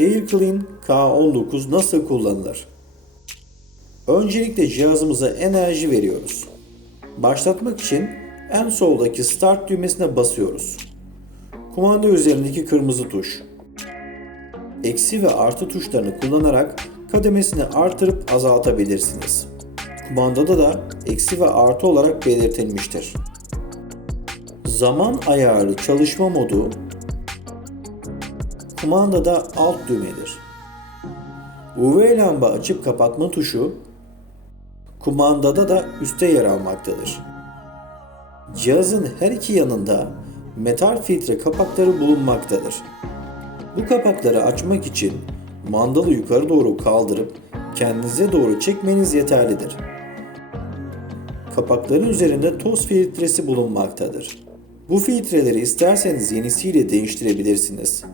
AirClean K19 nasıl kullanılır? Öncelikle cihazımıza enerji veriyoruz. Başlatmak için en soldaki Start düğmesine basıyoruz. Kumanda üzerindeki kırmızı tuş. Eksi ve artı tuşlarını kullanarak kademesini artırıp azaltabilirsiniz. Kumandada da eksi ve artı olarak belirtilmiştir. Zaman ayarlı çalışma modu kumandada alt düğmedir. UV lamba açıp kapatma tuşu kumandada da üstte yer almaktadır. Cihazın her iki yanında metal filtre kapakları bulunmaktadır. Bu kapakları açmak için mandalı yukarı doğru kaldırıp kendinize doğru çekmeniz yeterlidir. Kapakların üzerinde toz filtresi bulunmaktadır. Bu filtreleri isterseniz yenisiyle değiştirebilirsiniz.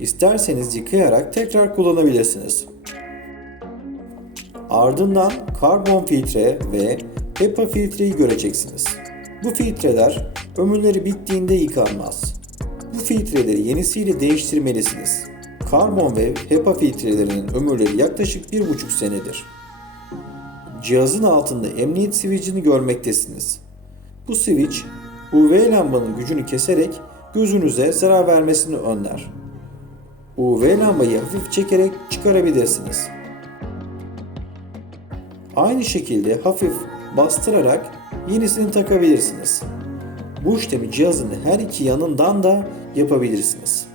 İsterseniz yıkayarak tekrar kullanabilirsiniz. Ardından karbon filtre ve HEPA filtreyi göreceksiniz. Bu filtreler ömürleri bittiğinde yıkanmaz. Bu filtreleri yenisiyle değiştirmelisiniz. Karbon ve HEPA filtrelerinin ömürleri yaklaşık 1,5 senedir. Cihazın altında emniyet switch'ini görmektesiniz. Bu switch UV lambanın gücünü keserek gözünüze zarar vermesini önler. UV lambayı hafif çekerek çıkarabilirsiniz. Aynı şekilde hafif bastırarak yenisini takabilirsiniz. Bu işlemi cihazın her iki yanından da yapabilirsiniz.